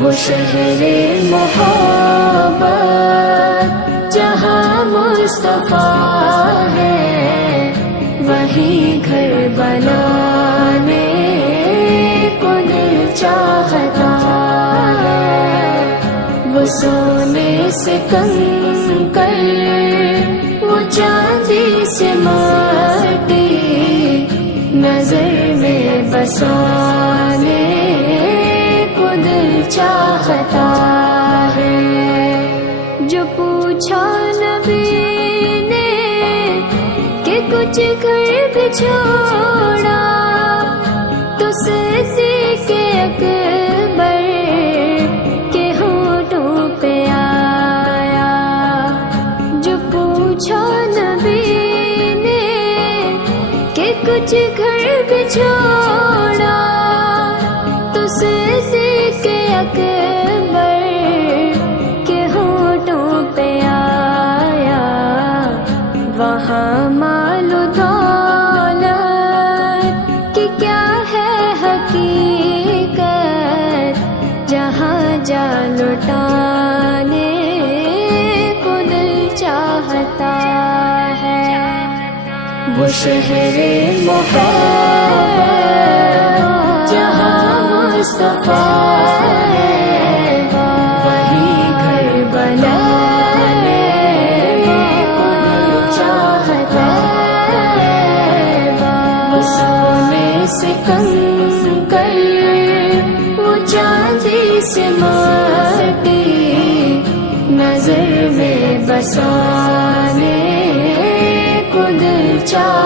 وہ شہر محبت جہاں مصطفیٰ ہے، وہیں گھر بنانے کو دل چاہتا ہے۔ وہ سونے سے کنکر، وہ چاندی سے مٹی، نظر میں بسانے کو دل چاہتا ہے۔ جو پوچھا نبی نے کہ کچھ گھر بھی چھوڑا، تو صدیق اکبر کے ہونٹوں پہ آیا۔ جو پوچھا نبی نے کہ کچھ گھر بھی چھوڑا، تو صدیق اکبر کے ہونٹوں پہ آیا۔ وہاں مال و دولت کی کیا ہے حقیقت، جہاں جا لٹانے کو دل چاہتا ہے۔ وہ شہر محبت جہاں مصطفیٰ ہے، وہیں گھر بنانے کو دل چاہتا ہے۔ وہ سونے سے کنکر، وہ چاندی سے مٹی، نظر میں بسانے کو دل چاہتا